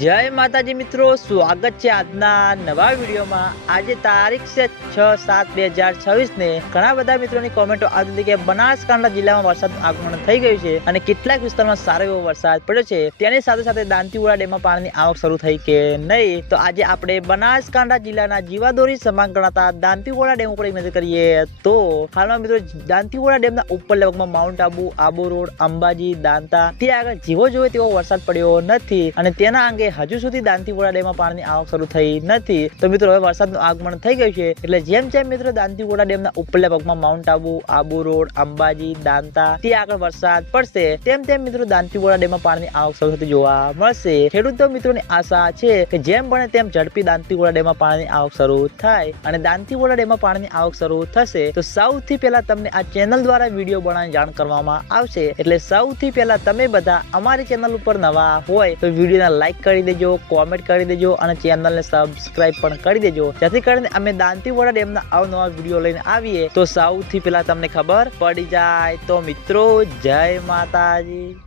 જય માતાજી મિત્રો, સ્વાગત છે આજના નવા વિડીયોમાં। આજે તારીખ છે 6/7/2026 ને ઘણા બધા મિત્રોની કોમેન્ટો આવી હતી કે બનાસકાંઠા જિલ્લામાં વરસાદનું આગમન થઈ ગયું છે અને કેટલાક વિસ્તારમાં સારો એવો વરસાદ પડ્યો છે। તેની સાથે સાથે દાંતીવાડા ડેમમાં પાણીની આવક શરૂ થઈ કે નહીં, તો આજે આપણે બનાસકાંઠા જિલ્લાના જીવાદોરી સમાન ગણાતા દાંતીવાડા ડેમ ઉપર નજર કરીએ તો હાલમાં મિત્રો દાંતીવાડા ડેમના ઉપર લેવલમાં માઉન્ટ આબુ, આબુ રોડ, અંબાજી, દાંતા ત્યાં આગળ જેવો જોઈએ તેવો વરસાદ પડ્યો નથી અને તેના અંગે હજુ સુધી દાંતીવાડા ડેમમાં પાણીની આવક શરૂ થઈ નથી। તો મિત્રો હવે વરસાદનું આગમન થઈ ગયું છે એટલે જેમ જેમ મિત્રો દાંતીવાડા ડેમના ઉપરલા ભાગમાં માઉન્ટ આબુ, આબુ રોડ, અંબાજી, દાંતા ત્યાં આગળ વરસાદ પડશે તેમ તેમ મિત્રો દાંતીવાડા ડેમમાં પાણીની આવક શરૂ થતી જોવા મળશે। ખેડૂતો મિત્રોની આશા છે કે જેમ બને તેમ ઝડપી દાંતીવાડા ડેમમાં પાણીની આવક શરૂ થાય અને દાંતીવાડા ડેમમાં પાણીની આવક શરૂ થશે તો સૌથી પહેલા તમને આ ચેનલ દ્વારા વિડીયો બનાવીને જાણ કરવામાં આવશે। એટલે સૌથી પહેલા તમે બધા અમારી ચેનલ ઉપર નવા હોય તો વિડીયોને લાઈક કરી દેજો, કોમેન્ટ કરી દેજો અને ચેનલને સબસ્ક્રાઇબ પણ કરી દેજો, જેથી કરીને અમે દાંતીવાડા ડેમના અવનવા વિડીયો લઈને આવીએ તો સૌથી પહેલા તમને ખબર પડી જાય। તો મિત્રો જય માતાજી।